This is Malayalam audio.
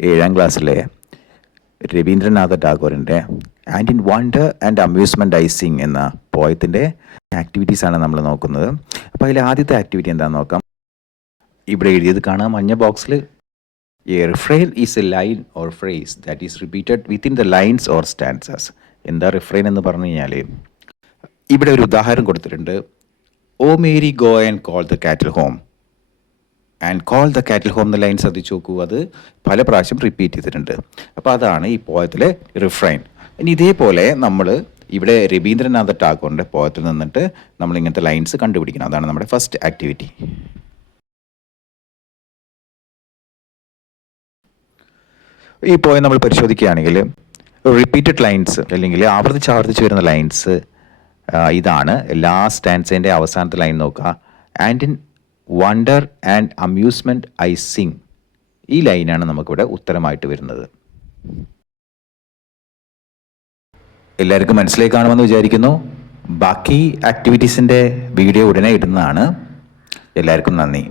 7ാം ക്ലാസ്സിലെ രവീന്ദ്രനാഥ ടാഗോറിൻ്റെ and in wonder and amusement I Singh എന്ന പോയത്തിൻ്റെ ആക്ടിവിറ്റീസാണ് നമ്മൾ നോക്കുന്നത്. അപ്പോൾ അതിൽ ആദ്യത്തെ ആക്ടിവിറ്റി എന്താണെന്ന് നോക്കാം. ഇവിടെ എഴുതിയത് കാണാം മഞ്ഞ ബോക്സിൽ. A refrain is a line or phrase that is repeated within the lines or stanzas. എന്താ റിഫ്രെയിൻ എന്ന് പറഞ്ഞു കഴിഞ്ഞാൽ ഇവിടെ ഒരു ഉദാഹരണം കൊടുത്തിട്ടുണ്ട്. O Mary go and call the cattle home. And call the cattle home എന്ന ലൈൻ ശ്രദ്ധിച്ചു നോക്കൂ, അത് പല പ്രാവശ്യം റിപ്പീറ്റ് ചെയ്തിട്ടുണ്ട്. അപ്പോൾ അതാണ് ഈ പോയത്തിലെ റിഫ്രെയിൻ. ഇനി ഇതേപോലെ നമ്മൾ ഇവിടെ രവീന്ദ്രനാഥ ടാഗോറിൻ്റെ പോയത്തിൽ നിന്നിട്ട് നമ്മൾ ഇങ്ങനത്തെ ലൈൻസ് കണ്ടുപിടിക്കണം. അതാണ് നമ്മുടെ ഫസ്റ്റ് ആക്ടിവിറ്റി. ഈ പോയം നമ്മൾ പരിശോധിക്കുകയാണെങ്കിൽ റിപ്പീറ്റഡ് ലൈൻസ് അല്ലെങ്കിൽ ആവർത്തിച്ച് വരുന്ന ലൈൻസ് ഇതാണ്. എല്ലാ സ്റ്റാൻസേൻ്റെ അവസാനത്തെ ലൈൻ നോക്കുക. And in wonder and amusement I Singh. ഈ ലൈനാണ് നമുക്കിവിടെ ഉത്തരമായിട്ട് വരുന്നത്. എല്ലാവർക്കും മനസ്സിലായി കാണുമെന്ന് വിചാരിക്കുന്നു. ബാക്കി ആക്ടിവിറ്റീസിൻ്റെ വീഡിയോ ഉടനെ ഇടുന്നതാണ്. എല്ലാവർക്കും നന്ദി.